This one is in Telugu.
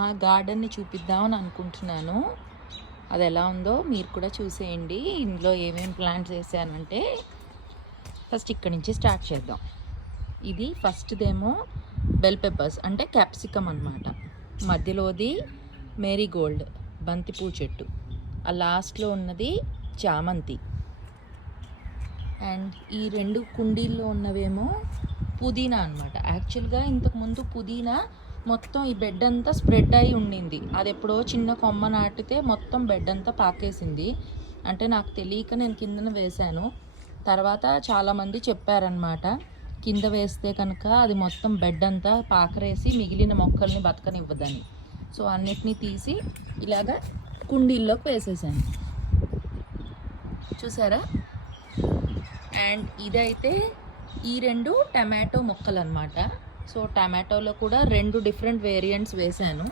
మా గార్డెన్ని చూపిద్దామని అనుకుంటున్నాను. అది ఎలా ఉందో మీరు కూడా చూసేయండి. ఇందులో ఏమేమి ప్లాంట్స్ వేసానంటే ఫస్ట్ ఇక్కడి నుంచి స్టార్ట్ చేద్దాం. ఇది ఫస్ట్దేమో బెల్ పెప్పర్స్ అంటే క్యాప్సికమ్ అన్నమాట. మధ్యలోది మేరీగోల్డ్ బంతిపూ చెట్టు, ఆ లాస్ట్లో ఉన్నది చామంతి. అండ్ ఈ 2 కుండీల్లో ఉన్నవేమో పుదీనా అనమాట. యాక్చువల్గా ఇంతకుముందు పుదీనా మొత్తం ఈ బెడ్ అంతా స్ప్రెడ్ అయి ఉండింది. అది ఎప్పుడో చిన్న కొమ్మ నాటితే మొత్తం బెడ్ అంతా పాకేసింది. అంటే నాకు తెలియక నేను కిందన వేశాను. తర్వాత చాలామంది చెప్పారనమాట, కింద వేస్తే కనుక అది మొత్తం బెడ్ అంతా పాకరేసి మిగిలిన మొక్కల్ని బతకనివ్వదని. సో అన్నిటినీ తీసి ఇలాగా కుండీల్లోకి వేసేసాను. చూసారా? అండ్ ఇదైతే ఈ 2 టమాటో మొక్కలు అనమాట. సో టమాటోలో కూడా 2 డిఫరెంట్ వేరియంట్స్ వేశాను.